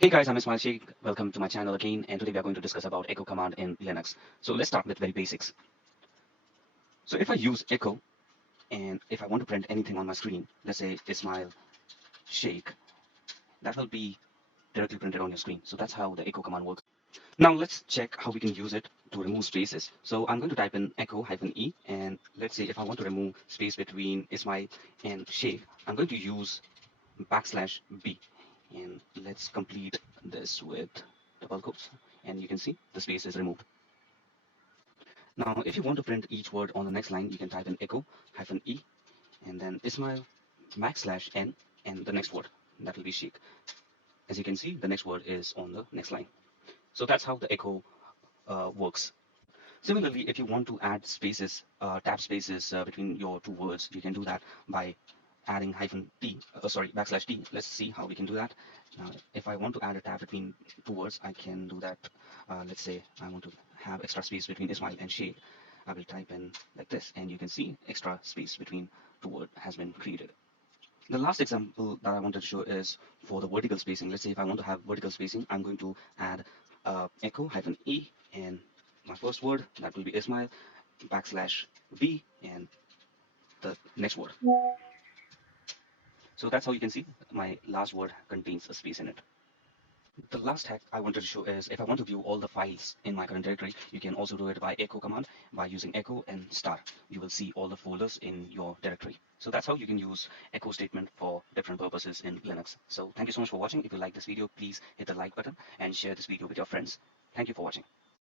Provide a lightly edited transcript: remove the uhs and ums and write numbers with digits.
Hey guys, I'm Ismail Sheikh. Welcome to my channel again, and today we are going to discuss about echo command in Linux. So let's start with very basics. So if I use echo and if I want to print anything on my screen, let's say Ismail Sheikh, that will be directly printed on your screen. So that's how the echo command works. Now let's check how we can use it to remove spaces. So I'm going to type in echo -e, and let's say if I want to remove space between Ismail and Sheikh, I'm going to use \b, and let's complete this with double quotes, and you can see the space is removed. Now if you want to print each word on the next line, you can type in echo -e and then Ismail \n and the next word, that will be Sheikh. As you can see, the next word is on the next line. So that's how the echo works. Similarly, if you want to add spaces, tab spaces between your two words, you can do that by adding \t. Let's see how we can do that. Now, if I want to add a tab between two words, I can do that. Let's say I want to have extra space between Ismail and Sheikh. I will type in like this, and you can see extra space between two words has been created. The last example that I wanted to show is for the vertical spacing. Let's say if I want to have vertical spacing, I'm going to add echo -e and my first word, that will be Ismail, \b and the next word. So that's how you can see my last word contains a space in it. The last hack I wanted to show is if I want to view all the files in my current directory, you can also do it by echo command. By using echo and star, you will see all the folders in your directory. So that's how you can use echo statement for different purposes in Linux. So thank you so much for watching. If you like this video, please hit the like button and share this video with your friends. Thank you for watching.